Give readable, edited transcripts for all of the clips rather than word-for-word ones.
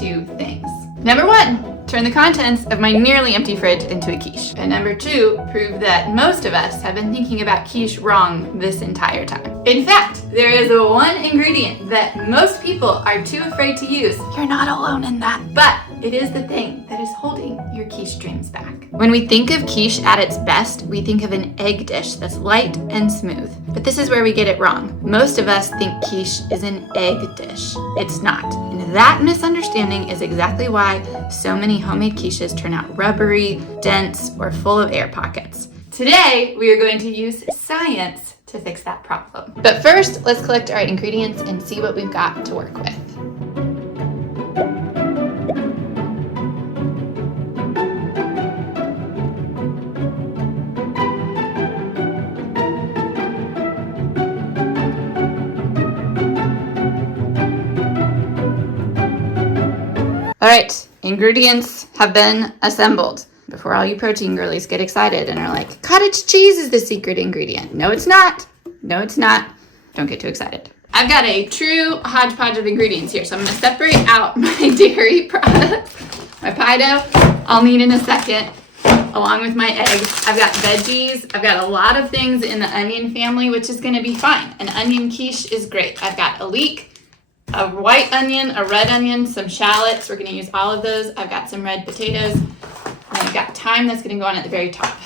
two things. Number one, turn the contents of my nearly empty fridge into a quiche. And number two, prove that most of us have been thinking about quiche wrong this entire time. In fact, there is one ingredient that most people are too afraid to use. You're not alone in that. But it is the thing that is holding your quiche dreams back. When we think of quiche at its best, we think of an egg dish that's light and smooth. But this is where we get it wrong. Most of us think quiche is an egg dish. It's not. And that misunderstanding is exactly why so many homemade quiches turn out rubbery, dense, or full of air pockets. Today, we are going to use science to fix that problem. But first, let's collect our ingredients and see what we've got to work with. All right, ingredients have been assembled. Before all you protein girlies get excited and are like, cottage cheese is the secret ingredient. No, it's not. No, it's not. Don't get too excited. I've got a true hodgepodge of ingredients here. So I'm gonna separate out my dairy products, my pie dough, I'll need in a second, along with my eggs. I've got veggies. I've got a lot of things in the onion family, which is gonna be fine. An onion quiche is great. I've got a leek, a white onion, a red onion, some shallots. We're gonna use all of those. I've got some red potatoes. And I've got thyme that's gonna go on at the very top.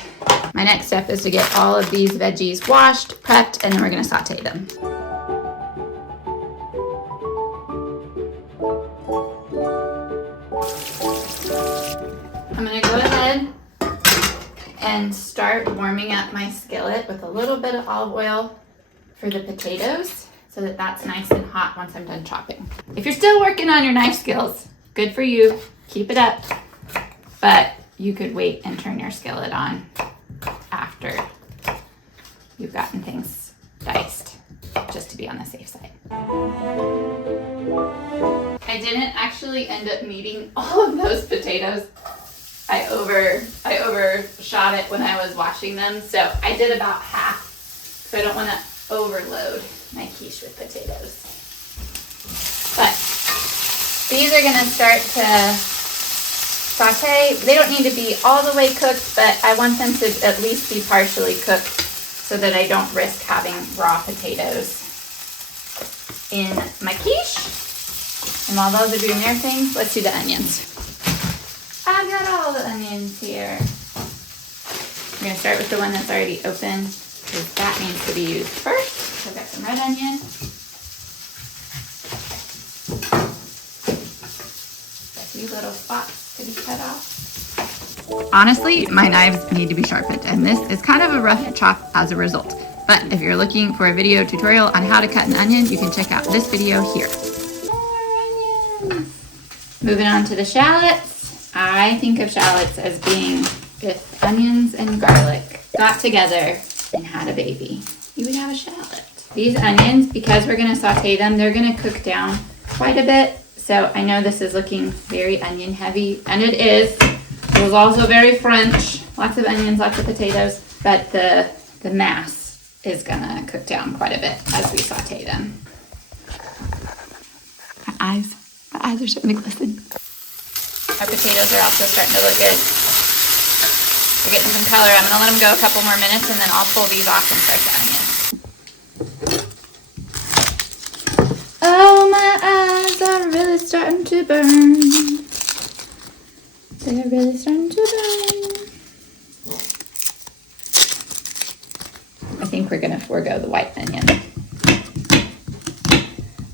My next step is to get all of these veggies washed, prepped, and then we're gonna saute them. I'm gonna go ahead and start warming up my skillet with a little bit of olive oil for the potatoes, so that that's nice and hot once I'm done chopping. If you're still working on your knife skills, good for you, keep it up. But you could wait and turn your skillet on after you've gotten things diced, just to be on the safe side. I didn't actually end up needing all of those potatoes. I overshot it when I was washing them, so I did about half, so I don't want to overload my quiche with potatoes. But these are gonna start to saute. They don't need to be all the way cooked, but I want them to at least be partially cooked so that I don't risk having raw potatoes in my quiche. And while those are doing their thing, let's do the onions. I've got all the onions here. I'm gonna start with the one that's already open, because that needs to be used first. So I've got some red onion. A few little spots to be cut off. Honestly, my knives need to be sharpened, and this is kind of a rough chop as a result. But if you're looking for a video tutorial on how to cut an onion, you can check out this video here. More onions. Moving on to the shallots. I think of shallots as being if onions and garlic got together and had a baby, you would have a shallot. These onions, because we're gonna saute them, they're gonna cook down quite a bit. So I know this is looking very onion heavy, and it is. It was also very French. Lots of onions, lots of potatoes, but the mass is gonna cook down quite a bit as we saute them. My eyes are starting to glisten. Our potatoes are also starting to look good. We're getting some color. I'm gonna let them go a couple more minutes and then I'll pull these off and start the onions. Oh, my eyes are really starting to burn. They're really starting to burn. I think we're gonna forego the white onion.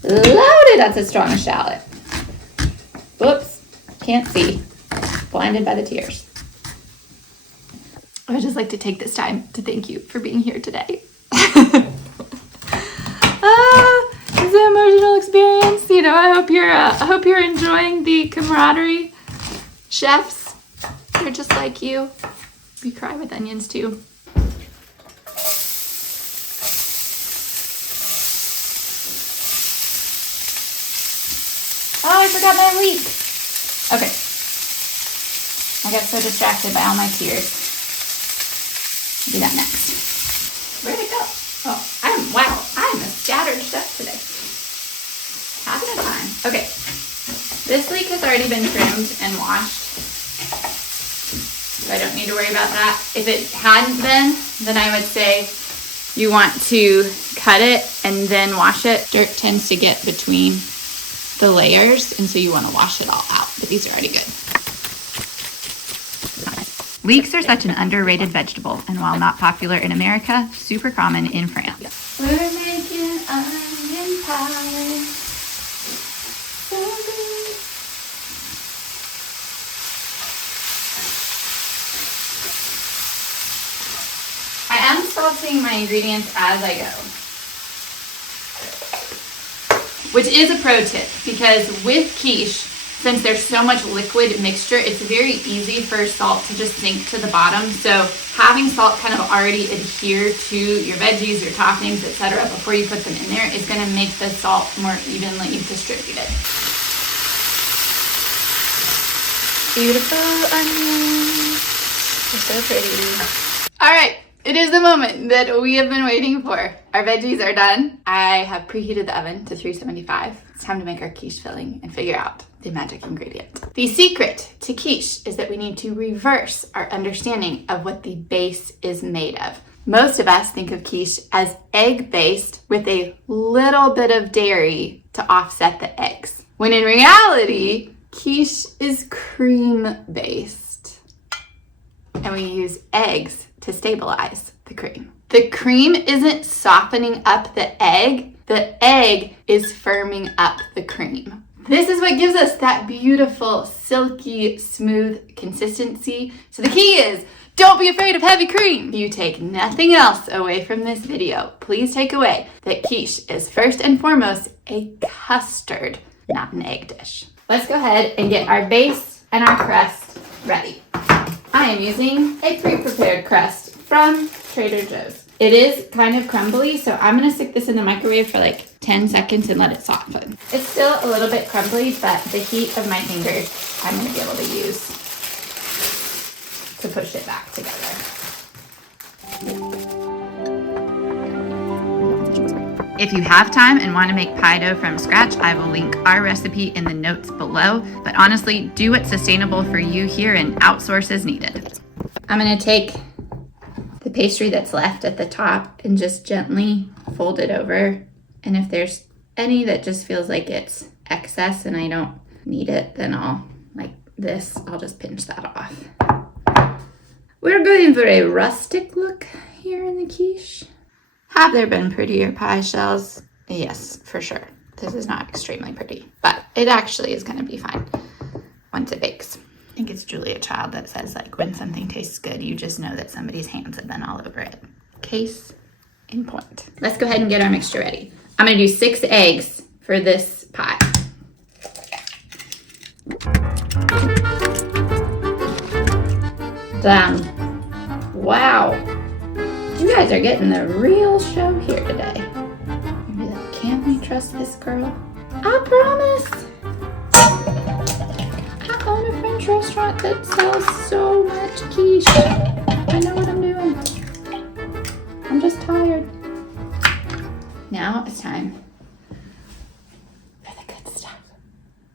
Loaded, that's a strong shallot. Whoops, can't see. Blinded by the tears. I would just like to take this time to thank you for being here today. It's an emotional experience. You know, I hope you're enjoying the camaraderie. Chefs, they're just like you. We cry with onions too. Oh, I forgot my leek. Okay. I got so distracted by all my tears. I'll do that next. Where'd it go? Oh, I'm a scattered chef today. Having a time. Okay. This leek has already been trimmed and washed, so I don't need to worry about that. If it hadn't been, then I would say you want to cut it and then wash it. Dirt tends to get between the layers, and so you want to wash it all out, but these are already good. Leeks are such an underrated vegetable, and while not popular in America, super common in France. We're making onion pie. So good. I am salting my ingredients as I go, which is a pro tip, because with quiche, since there's so much liquid mixture, it's very easy for salt to just sink to the bottom. So having salt kind of already adhere to your veggies, your toppings, etc. before you put them in there is going to make the salt more evenly distributed. Beautiful onions. They're so pretty. All right. It is the moment that we have been waiting for. Our veggies are done. I have preheated the oven to 375. It's time to make our quiche filling and figure out the magic ingredient. The secret to quiche is that we need to reverse our understanding of what the base is made of. Most of us think of quiche as egg-based with a little bit of dairy to offset the eggs, when in reality, quiche is cream-based. And we use eggs to stabilize the cream. The cream isn't softening up the egg is firming up the cream. This is what gives us that beautiful, silky, smooth consistency. So the key is, don't be afraid of heavy cream. If you take nothing else away from this video, please take away that quiche is first and foremost a custard, not an egg dish. Let's go ahead and get our base and our crust ready. I am using a pre-prepared crust from Trader Joe's. It is kind of crumbly, so I'm gonna stick this in the microwave for like 10 seconds and let it soften. It's still a little bit crumbly, but the heat of my fingers I'm gonna be able to use to push it back together. If you have time and want to make pie dough from scratch, I will link our recipe in the notes below. But honestly, do what's sustainable for you here and outsource as needed. I'm going to take the pastry that's left at the top and just gently fold it over. And if there's any that just feels like it's excess and I don't need it, then I'll just pinch that off. We're going for a rustic look here in the quiche. Have there been prettier pie shells? Yes, for sure. This is not extremely pretty, but it actually is going to be fine once it bakes. I think it's Julia Child that says, like, when something tastes good, you just know that somebody's hands have been all over it. Case in point. Let's go ahead and get our mixture ready. I'm going to do 6 eggs for this pie. Done. Wow. You guys are getting the real show here today. You'll be like, can't we trust this girl? I promise. I own a French restaurant that sells so much quiche. I know what I'm doing. I'm just tired. Now it's time for the good stuff.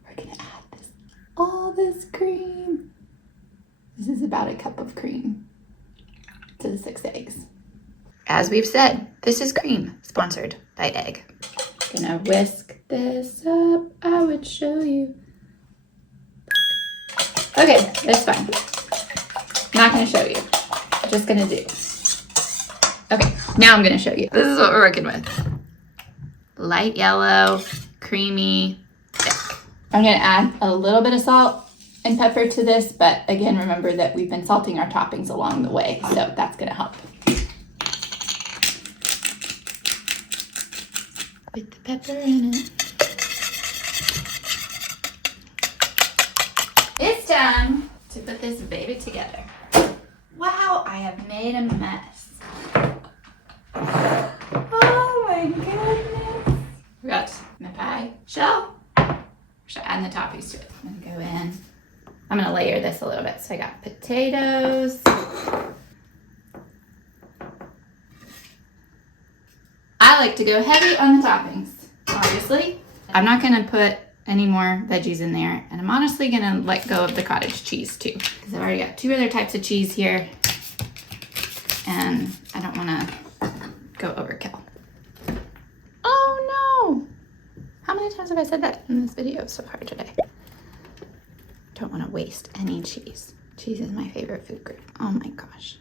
We're gonna add all this cream. This is about a cup of cream to the 6 eggs. As we've said, this is cream, sponsored by egg. Gonna whisk this up, I would show you. Okay, that's fine. Not gonna show you, just gonna do. Okay, now I'm gonna show you. This is what we're working with. Light yellow, creamy, thick. I'm gonna add a little bit of salt and pepper to this, but again, remember that we've been salting our toppings along the way, so that's gonna help. With the pepper in it. It's time to put this baby together. Wow, I have made a mess. Oh my goodness. We got my pie shell. Should I add the toppings to it? I'm gonna go in. I'm gonna layer this a little bit. So I got potatoes. I like to go heavy on the toppings, obviously. I'm not gonna put any more veggies in there. And I'm honestly gonna let go of the cottage cheese too, because I've already got 2 other types of cheese here and I don't wanna go overkill. Oh no! How many times have I said that in this video so far today? Don't wanna waste any cheese. Cheese is my favorite food group. Oh my gosh.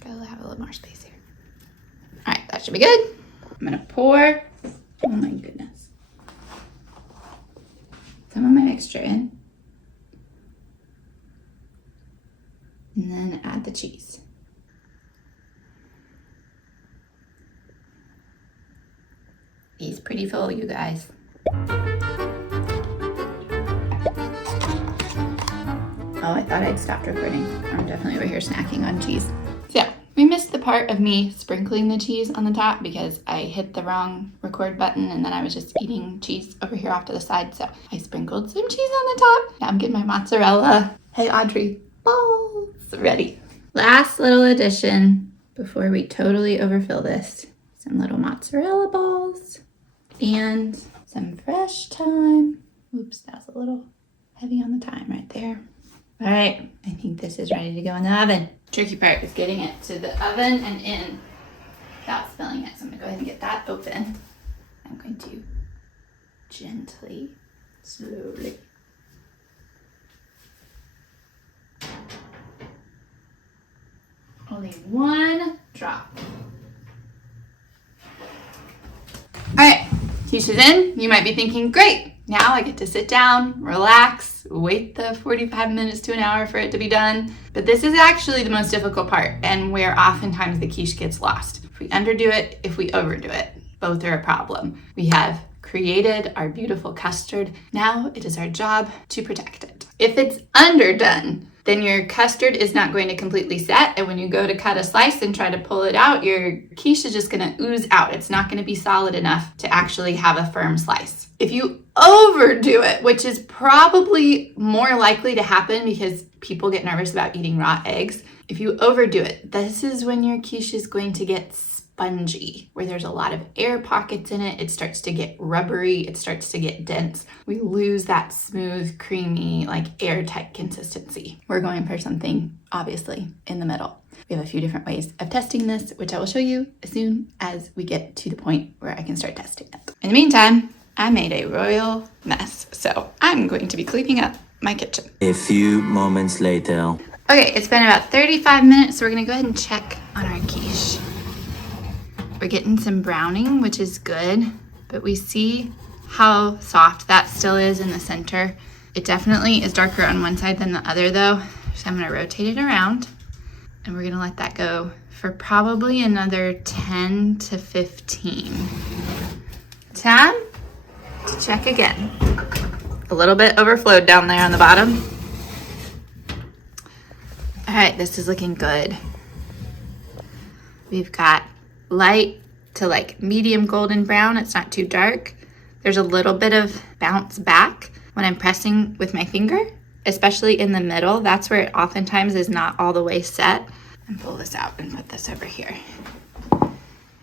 Gotta have a little more space here. All right, that should be good. I'm gonna pour, oh my goodness, some of my mixture in. And then add the cheese. He's pretty full, you guys. Oh, I thought I'd stopped recording. I'm definitely over here snacking on cheese. So, we missed the part of me sprinkling the cheese on the top because I hit the wrong record button and then I was just eating cheese over here off to the side. So I sprinkled some cheese on the top. Now I'm getting my mozzarella. Hey Audrey, balls ready. Last little addition before we totally overfill this. Some little mozzarella balls and some fresh thyme. Oops, that was a little heavy on the thyme right there. All right, I think this is ready to go in the oven. Tricky part is getting it to the oven and in without spilling it. So I'm gonna go ahead and get that open. I'm going to gently, slowly. Only 1 drop. All right, quiche is in. You might be thinking, great, now I get to sit down, relax, wait the 45 minutes to an hour for it to be done. But this is actually the most difficult part and where oftentimes the quiche gets lost. If we underdo it, if we overdo it, both are a problem. We have created our beautiful custard. Now it is our job to protect it. If it's underdone, then your custard is not going to completely set. And when you go to cut a slice and try to pull it out, your quiche is just gonna ooze out. It's not gonna be solid enough to actually have a firm slice. If you overdo it, which is probably more likely to happen because people get nervous about eating raw eggs. If you overdo it, this is when your quiche is going to get spongy, where there's a lot of air pockets in it. It starts to get rubbery. It starts to get dense. We lose that smooth, creamy, like airtight consistency. We're going for something, obviously, in the middle. We have a few different ways of testing this, which I will show you as soon as we get to the point where I can start testing it. In the meantime, I made a royal mess, so I'm going to be cleaning up my kitchen. A few moments later. Okay, it's been about 35 minutes, so we're gonna go ahead and check on our quiche. We're getting some browning, which is good, but we see how soft that still is in the center. It definitely is darker on one side than the other though, so I'm gonna rotate it around and we're gonna let that go for probably another 10 to 15. Time to check again. A little bit overflowed down there on the bottom. All right, this is looking good. We've got light to like medium golden brown. It's not too dark. There's a little bit of bounce back when I'm pressing with my finger, especially in the middle. That's where it oftentimes is not all the way set. And pull this out and put this over here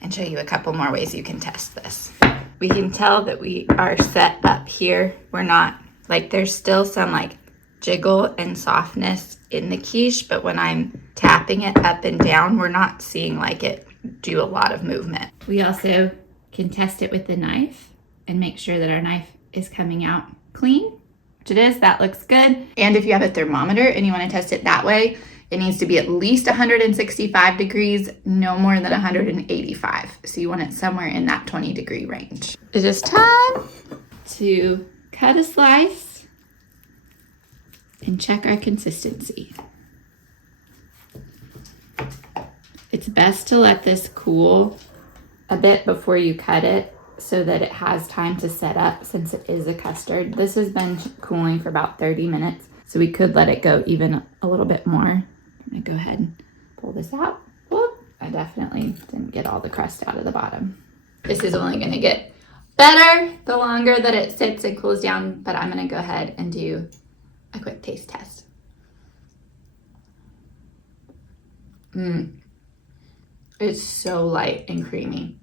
and show you a couple more ways you can test this. We can tell that we are set up here. We're not, like there's still some like jiggle and softness in the quiche, but when I'm tapping it up and down, we're not seeing like it do a lot of movement. We also can test it with the knife and make sure that our knife is coming out clean, which it is. That looks good. And if you have a thermometer and you want to test it that way, it needs to be at least 165 degrees, no more than 185. So you want it somewhere in that 20-degree range. It is time to cut a slice and check our consistency. It's best to let this cool a bit before you cut it so that it has time to set up since it is a custard. This has been cooling for about 30 minutes, so we could let it go even a little bit more. I'm gonna go ahead and pull this out. Whoop. I definitely didn't get all the crust out of the bottom. This is only gonna get better the longer that it sits and cools down, but I'm gonna go ahead and do a quick taste test. It's so light and creamy.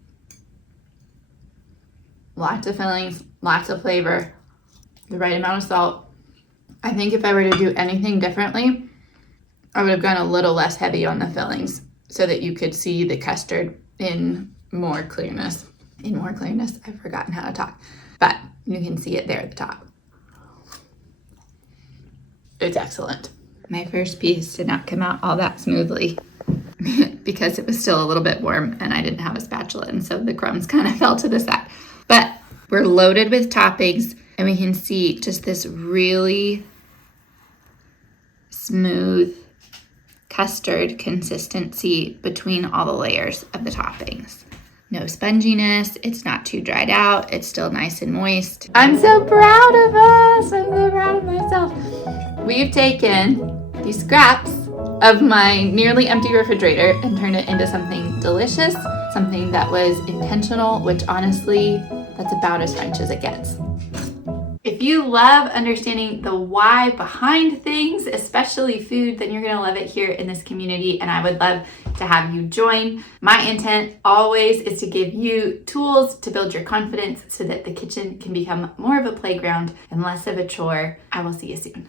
Lots of fillings, lots of flavor. the right amount of salt. I think if I were to do anything differently, I would have gone a little less heavy on the fillings so that you could see the custard in more clearness. I've forgotten how to talk, but you can see it there at the top. It's excellent. My first piece did not come out all that smoothly because it was still a little bit warm and I didn't have a spatula, and so the crumbs kind of fell to the side. But we're loaded with toppings and we can see just this really smooth custard consistency between all the layers of the toppings. No sponginess, it's not too dried out, it's still nice and moist. I'm so proud of us, I'm so proud of myself. We've taken these scraps of my nearly empty refrigerator and turned it into something delicious, something that was intentional, which honestly, that's about as French as it gets. If you love understanding the why behind things, especially food, then you're gonna love it here in this community, and I would love to have you join. My intent always is to give you tools to build your confidence so that the kitchen can become more of a playground and less of a chore. I will see you soon.